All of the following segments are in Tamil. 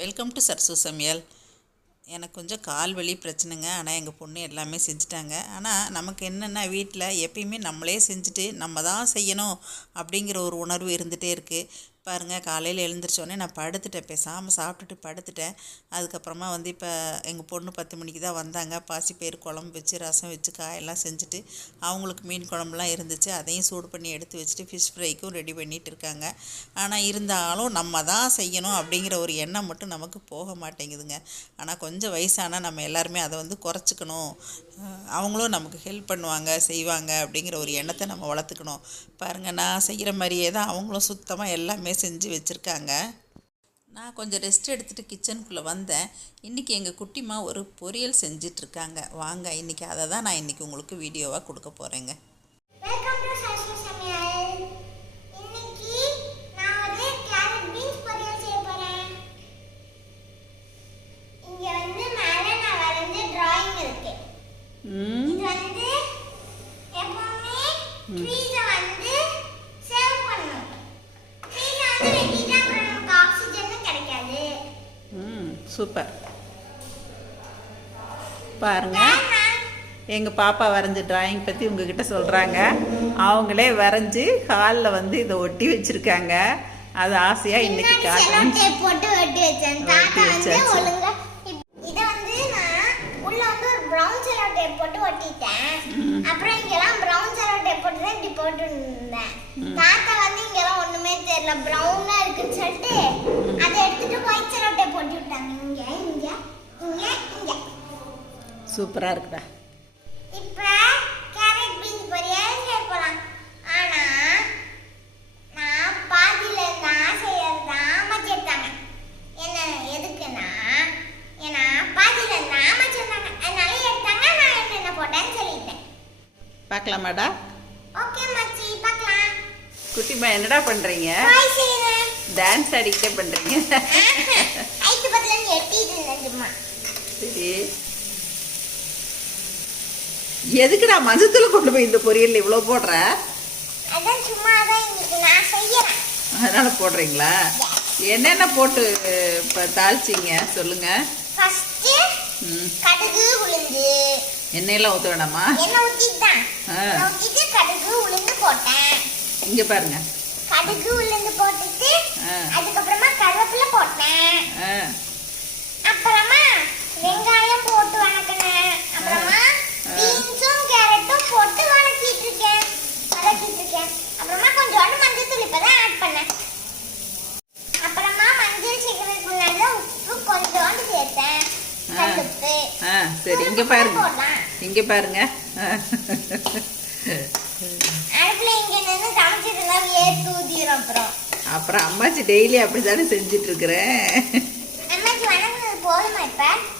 வெல்கம் டு சர்சு சமையல். எனக்கு கொஞ்சம் கால் வலி பிரச்சனைங்க. ஆனால் எங்கள் பொண்ணு எல்லாமே செஞ்சுட்டாங்க. ஆனால் நமக்கு என்னென்னா வீட்டில் எப்பயுமே நம்மளே செஞ்சுட்டு நம்ம தான் செய்யணும் அப்படிங்கிற ஒரு உணர்வு இருந்துகிட்டே இருக்குது பாருங்கள் காலையில் எழுந்திரிச்சோடனே நான் படுத்துட்டேன். பேசாமல் சாப்பிட்டுட்டு படுத்துட்டேன். அதுக்கப்புறமா வந்து இப்போ எங்கள் பொண்ணு பத்து மணிக்கு தான் வந்தாங்க. பாசிப்பயிறு குழம்பு வச்சு ரசம் வச்சு காயெல்லாம் செஞ்சுட்டு அவங்களுக்கு மீன் குழம்புலாம் இருந்துச்சு. அதையும் சூடு பண்ணி எடுத்து வச்சுட்டு ஃபிஷ் ஃப்ரைக்கும் ரெடி பண்ணிகிட்டு இருக்காங்க. ஆனால் இருந்தாலும் நம்ம தான் செய்யணும் அப்படிங்கிற ஒரு எண்ணம் மட்டும் நமக்கு போக மாட்டேங்குதுங்க. ஆனால் கொஞ்சம் வயசானால் நம்ம எல்லாருமே அதை வந்து குறைச்சிக்கணும். அவங்களும் நமக்கு ஹெல்ப் பண்ணுவாங்க செய்வாங்க அப்படிங்கிற ஒரு எண்ணத்தை நம்ம வளர்த்துக்கணும். பாருங்கள் நான் செய்கிற மாதிரியே தான் அவங்களும் சுத்தமாக எல்லாமே செஞ்சு வச்சுருக்காங்க. நான் கொஞ்சம் ரெஸ்ட் எடுத்துகிட்டு கிச்சனுக்குள்ளே வந்தேன். இன்றைக்கி எங்கள் குட்டிமா ஒரு பொரியல் செஞ்சிட்ருக்காங்க. வாங்க இன்றைக்கி அதை தான் நான் இன்றைக்கி உங்களுக்கு வீடியோவாக கொடுக்க போகிறேங்க சஷ்மி சமையல் இன்னைக்கு நான் ஒரு கேரட் பீன்ஸ் பொரியல் செய்ய போறேன் இங்க வந்து மேல நான் வரைஞ்ச டிராயிங் இருக்கு இது வந்து எப்பவுமே ட்ரீஸை வந்து சேவ் பண்ணணும் ட்ரீஸை வந்து வெட்டிட்டா அப்புறம் நமக்கு ஆக்சிஜனும் கிடைக்காது ம் சூப்பர். பாருங்க. நான் எங்கள் பாப்பா வரைஞ்ச டிராயிங் பற்றி உங்ககிட்ட சொல்கிறாங்க அவங்களே வரைஞ்சி ஹாலில் வந்து இதை ஒட்டி வச்சுருக்காங்க. அது ஆசையாக இன்னைக்கு காட்டணும் போட்டு வெட்டி வச்சேன். தாத்தா வந்து. ஒழுங்கா இத வந்து நான் உள்ள வந்து ஒரு பிரவுன் செல்லோ டேப் போட்டு ஒட்டிட்டேன். அப்புறம் இங்கெல்லாம் பிரவுன் செல்லோ டேப் போட்டு தான் இப்படி போட்டு இருந்தேன் தாத்தா வந்து இங்கெல்லாம் ஒண்ணுமே தெரியல. பிரவுனா இருக்குன்னு சொல்லிட்டு அதை எடுத்துட்டு ஒயிட் செல்லோ டேப் போட்டு விட்டாங்க இங்க இங்க இங்க இங்க சூப்பராக இருக்குடா இப்ப கேரட் பீன்ஸ் பொரியல் செய்ய போலாம் ஆனா நான் பாதியில நான் செய்யறதா அம்மாச்சி எடுத்தாங்க என்ன எதுக்குன்னா ஏன்னா பாதியில நான் அம்மாச்சி இருந்தாங்க அதனால எடுத்தாங்க நான் என்னென்ன போட்டேன்னு சொல்லிட்டேன். பார்க்கலாமாடா? ஓகே மச்சி பார்க்கலாம். குட்டிமா என்னடா செய்யறேன் டான்ஸ் ஆடிக்கிட்டே சும்மா. சரி. எதுக்குடா மஞ்சத்தில் கொண்டு போய் இந்த பொரியல் இவ்வளோ போடுற? அதான் சும்மா தான் இன்னைக்கு நான் செய்யறேன். அதனால போடுறீங்களா? என்னென்ன போட்டு இப்போ தாளிச்சிங்க? சொல்லுங்க. ஃபர்ஸ்ட் கடுகு உளுந்து. எண்ணெயெல்லாம் ஊற்ற வேணாமா? எண்ணெய் கடுகு உளுந்து போட்டேன். இங்கே பாருங்க. கடுகு உளுந்து போட்டுட்டு. அதுக்கப்புறமா கருவேப்பிலை போட்டேன் ஆ அப்புறமா வெங்காயம் போட்டு வணக்கினேன் அப்புறமா ஆ. பீன்ஸும் கேரட்டும் போட்டு வணக்கிட்டு இருக்கேன் வதக்கிட்டு இருக்கேன் அப்புறமா கொஞ்சோண்டு மஞ்சள் தூள் இப்பதான் ஆட் பண்ணேன் அப்புறமா மஞ்சள் சேர்க்கறதுக்கு முன்னாடி உப்பு கொஞ்சோண்டு சேர்த்தேன் ஆ. கல்லுப்பு ஆ சரி இங்கே பாருங்க. இங்கே பாருங்க. அப்புறம். அம்மாச்சி டெய்லி அப்படி தானே செஞ்சுட்டு இருக்கிறேன்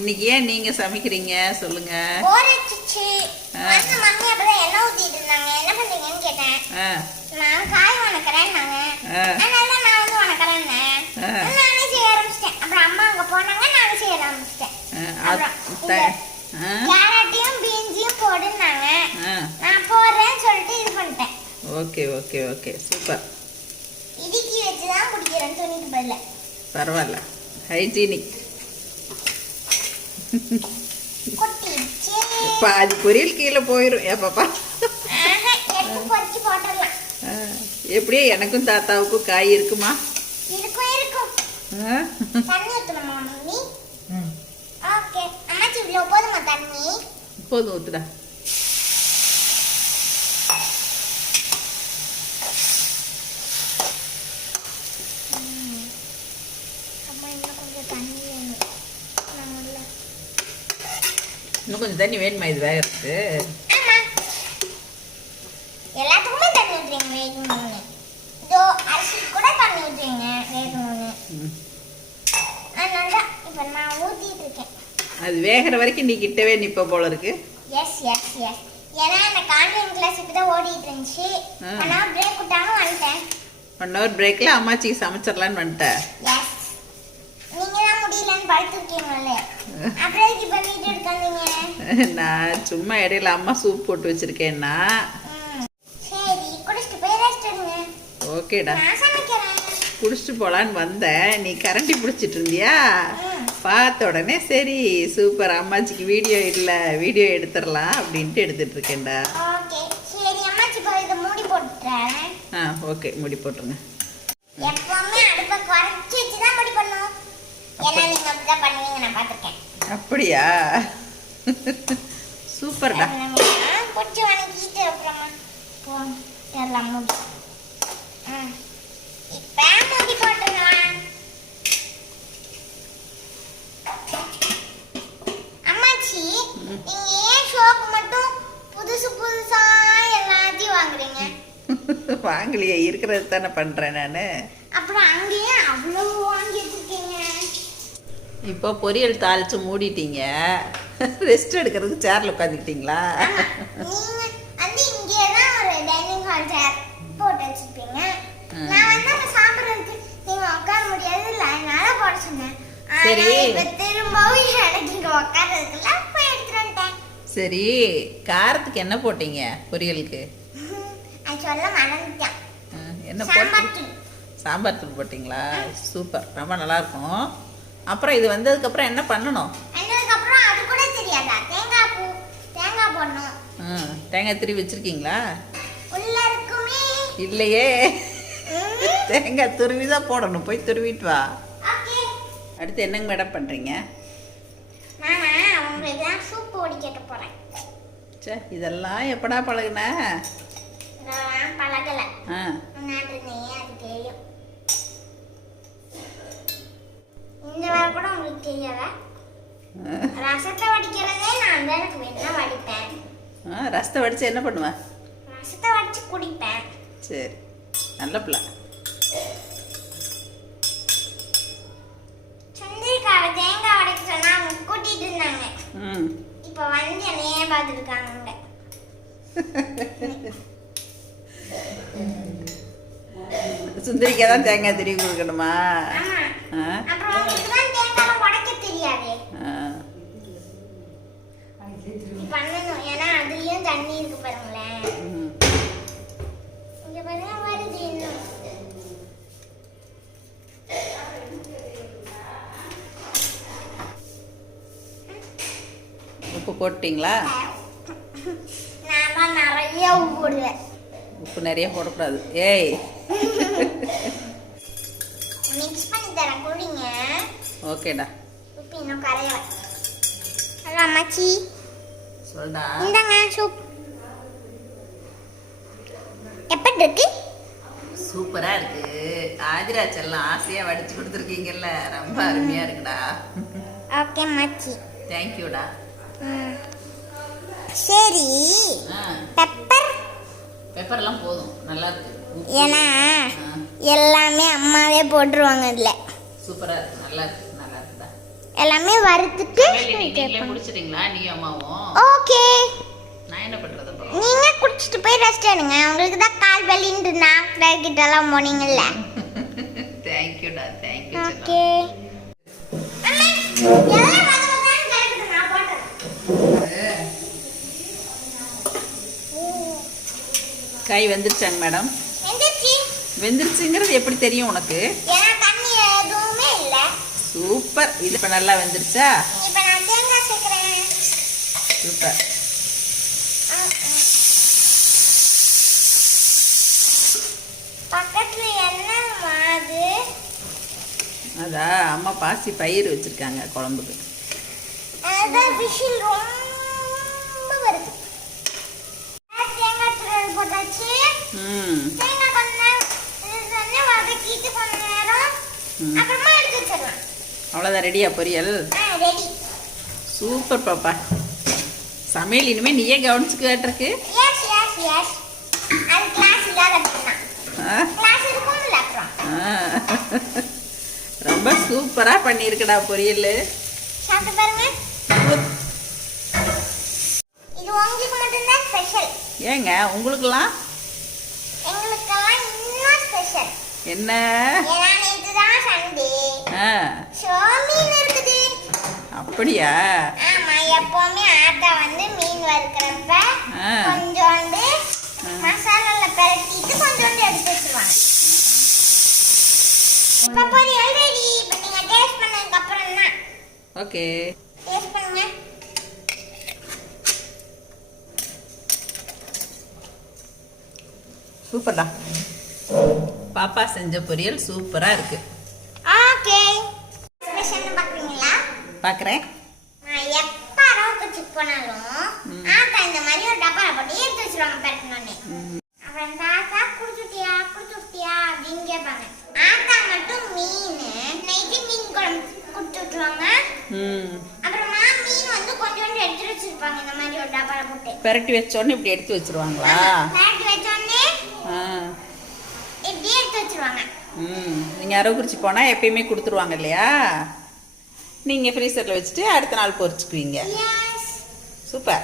இன்னைக்கு ஏன் நீங்கள் சமைக்கிறீங்க? சொல்லுங்க. அப்புறம் அம்மா அங்க போனாங்க நானும் செய்ய ஆரம்பிச்சிட்டேன். கேரட்டையும் பீன்ஸையும் போடுனாங்க நான் போடுறேன்னு சொல்லிட்டு இது பண்ணிட்டேன். Okay okay okay. சூப்பர். இடுக்கி வச்சுதான் குடிக்கிறேன் துணிக்கு பதில பரவாயில்ல. ஹைஜீனிக் பாதி பொரியல் கீழே போயிடும் ஏ பாப்பா? எப்படியோ எனக்கும் தாத்தாவுக்கும் காய் இருக்குமா? இருக்கும் இருக்கும் ஆ? தண்ணி ஊற்றணுமா மம்மி ம். ஓகே அம்மாச்சி இவ்வளோ போதுமா தண்ணி போதும் அம்மா இன்னும் கொஞ்சம் தண்ணி வேணும்? நம்மள இன்னும் கொஞ்சம் தண்ணி வேணுமா இது வேகிறதுக்கு எல்லாத்துக்குமே தண்ணி ஊற்றுவீங்க வேகணும்னு இதோ அரிசி கூட தண்ணி வேகணும்னு ம். அதனால இப்போ நான் ஊற்றிட்டு இருக்கேன். அது வேகிற வரைக்கும் நீ கிட்டவே நிப்ப போல இருக்கு. எஸ் எஸ் எஸ் ஏன்னா எனக்கு ஆன்லைன் கிளாஸ் இப்போ தான் ஓடிட்டு இருந்துச்சு. ஆனால் பிரேக் விட்டாங்க வந்துட்டேன். ஒன் ஹவர் பிரேக்கில் அம்மாச்சிக்கு சமைச்சிடலான்னு வந்துட்டேன் எஸ் நீங்க தான் முடியலன்னு படுத்துருக்கீங்கல்ல. அப்புறம் இப்போ வீட்டு எடுக்காதீங்க நான் சும்மா இடையில அம்மா சூப் போட்டு வச்சிருக்கேன்னா. சரி குடிச்சிட்டு போய் ரெஸ்ட் எடுங்க. ஓகேடா நான் சமைக்கிறேன். குடிச்சிட்டு போலான்னு வந்தேன். நீ கரண்டி பிடிச்சிட்டு இருந்தியா? பார்த்த உடனே சரி சூப்பர் அம்மாச்சிக்கு வீடியோ இல்லை வீடியோ எடுத்துடலாம் அப்படின்ட்டு எடுத்துட்டு இருக்கேன்டா. ஆ ஓகே முடி போட்டுருங்க. அப்படியா? சூப்பர்டா. கொஞ்சம் வணக்கிட்டு அப்புறமா போ எல்லாம் மூடி ஆ. இப்ப மூடி போட்டுருலாம் அம்மாச்சி நீங்க ஏன் ஷோக்கு மட்டும் புதுசு புதுசா எல்லாத்தையும் வாங்குறீங்க வாங்கலையே இருக்கிறது தானே பண்ணுறேன் நான். அப்புறம் அங்கேயே அவ்வளோ வாங்கி வச்சிருக்கீங்க இப்போ பொரியல் தாளித்து மூடிட்டீங்க. ரெஸ்ட் எடுக்கிறதுக்கு சேரில் உட்காந்துக்கிட்டீங்களா வந்து இங்கே தான் ஒரு டைனிங் ஹால் சேர் போட்டு வச்சிருப்பீங்க. நான் வந்து அதை சாப்பிடுறதுக்கு நீங்க உட்கார முடியாது இல்ல அதனால போட சொன்னேன். சரி. இப்ப திரும்பவும் எனக்கு இங்க உட்கார்றதுக்குள்ள போய் எடுத்துட்டு வந்துட்டேன். சரி. காரத்துக்கு என்ன போட்டீங்க பொரியலுக்கு? சொல்ல மறந்துட்டேன். என்ன சாம்பார் போட்டு. சாம்பார் தூள் போட்டிங்களா? சூப்பர். ரொம்ப நல்லாயிருக்கும். அப்புறம் இது வந்ததுக்கப்புறம் என்ன பண்ணணும்? வந்ததுக்கப்புறம் அது கூட தெரியாதா? தேங்காய் பூ தேங்காய் போடணும். ஆ, தேங்காய் திருவி வச்சுருக்கீங்களா? இருக்குமே. இல்லையே. ம், தேங்காய் துருவி தான் போடணும். போய் துருவிட்டு வா. அடுத்து என்னங்க மேடம் பண்ணுறீங்க போறேன். சே இதெல்லாம் எப்படா பழகுன? ஆ. ரசத்தை வடிக்கிறதே நான் தான் எனக்கு வேணா வடிப்பேன். ஆ ரசத்தை வடித்து என்ன பண்ணுவேன்? ரசத்தை வடிச்சு குடிப்பேன். சரி நல்ல பிள்ளை. சந்திரிக்காவை தேங்காய் உடைக்க சொன்னா அவங்க கூட்டிட்டு இருந்தாங்க. இப்போ வந்து என்னையே பார்த்துருக்காங்க சுந்தரிக்கா தான் தேங்காய் திருவி கொடுக்கணுமா? உப்பு போட்டிங்களா? நான் நிறைய உப்பு போடுவேன். உப்பு நிறைய போடக்கூடாது. ஏய். மிக்ஸ் பண்ணி தரேன் குடிங்க. ஓகேடா. உப்பு இன்னும் கரையல. ஹலோ அம்மாச்சி. சொல்டா இந்தாங்க சூப் எப்படி இருக்கு சூப்பரா இருக்கு. ஆதிரா செல்லம் ஆசையா வடிச்சு கொடுத்துருக்கீங்கல்ல. ரொம்ப அருமையா இருக்குடா. ஓகே அம்மாச்சி. தேங்க்யூடா. சரி. பெப்பர் பெப்பர்லாம் போதும். நல்லா இருக்கு. ஏன்னா எல்லாமே அம்மாவே போட்டுருவாங்க இதில். சூப்பரா இருக்கு. நல்லா இருக்கு. நல்லா இருக்குடா எல்லாமே வறுத்துட்டு நீங்களே முடிச்சிட்டீங்களா? நீ அம்மாவும்? ஓகே. நான் என்ன நீங்க குடிச்சிட்டு போய் ரெஸ்ட் எடுங்க. உங்களுக்கு தான் கால் வலின்னு டாக்டர் கிட்ட எல்லாம் போனீங்கல்ல தேங்க்யூடா தேங்க்யூ ஓகே. காய் வெந்துருச்சாங்க மேடம். வெந்துருச்சுங்கிறது எப்படி தெரியும் உனக்கு? சூப்பர். இது இப்போ நல்லா வெந்துருச்சா? சூப்பர். அதான் அம்மா பாசி பயிர் வச்சிருக்காங்க குழம்புக்கு அதான் விசில் ரொம்ப வருது தேங்காய் துருவல் போட்டாச்சு ம் தேங்காய் கொஞ்ச நேரம் வதக்கிட்டு கொஞ்ச நேரம். அப்புறமா எடுத்து வச்சிடலாம். அவ்வளோதான் ரெடியா பொரியல்? சூப்பர் பாப்பா. சமையல் இனிமேல் நீயே கவனிச்சுக்கிட்டிருக்கு எஸ் எஸ் எஸ் அது கிளாஸ் இல்லாத அப்படின்னா ஆ கிளாஸ் இருக்கும்ல அப்புறம் ஆ. ரொம்ப சூப்பராக பண்ணியிருக்கடா பொரியல் சாப்பிட்டு பாருங்க இது உங்களுக்கு மட்டும்தான் ஸ்பெஷல் ஏங்க உங்களுக்கெல்லாம் எங்களுக்கெல்லாம் இன்னும் ஸ்பெஷல் என்ன? அப்படியா? ஆமா எப்பவுமே ஆட்டா வந்து மீன் வறுக்கிறப்ப. கொஞ்சோண்டு. மசாலால பிரட்டிட்டு கொஞ்சோண்டு எடுத்து வச்சிருவாங்க. இப்போ பொரியல் ரெடி இப்போ நீங்க டேஸ்ட் பண்ணதுக்கு அப்புறம் தான் ஓகே. டேஸ்ட் பண்ணுங்க. சூப்பர்டா. பாப்பா செஞ்ச பொரியல் சூப்பராக இருக்குது ஓகே. பார்க்குறேன் நான் எப்போ செக் போனாலும் ஆத்தா இந்த மாதிரி ஒரு டப்பால போட்டு எடுத்து வச்சிருவாங்க பெருக்கணும்னு அப்புறம் தாத்தா குடுத்துட்டியா குடுத்துட்டியா? அப்படின்னு கேட்பாங்க. ஆத்தா மட்டும் மீன் நைட்டு மீன் குழம்பு கொடுத்து விட்டுருவாங்க. அப்புறமா மீன் வந்து கொஞ்சோண்டு எடுத்து வச்சிருப்பாங்க இந்த மாதிரி ஒரு டப்பால போட்டு. பெரட்டி இப்படி எடுத்து வச்சிருவாங்களா பேரட்டி வச்சோடனே ஆ இப்படி எடுத்து வச்சிருவாங்க ம் நீங்கள் அரவக்குறிச்சி போனால் எப்பயுமே கொடுத்துருவாங்க இல்லையா? நீங்கள் ஃப்ரீசரில் வச்சுட்டு அடுத்த நாள் பொரிச்சுக்குவீங்க. Yes super.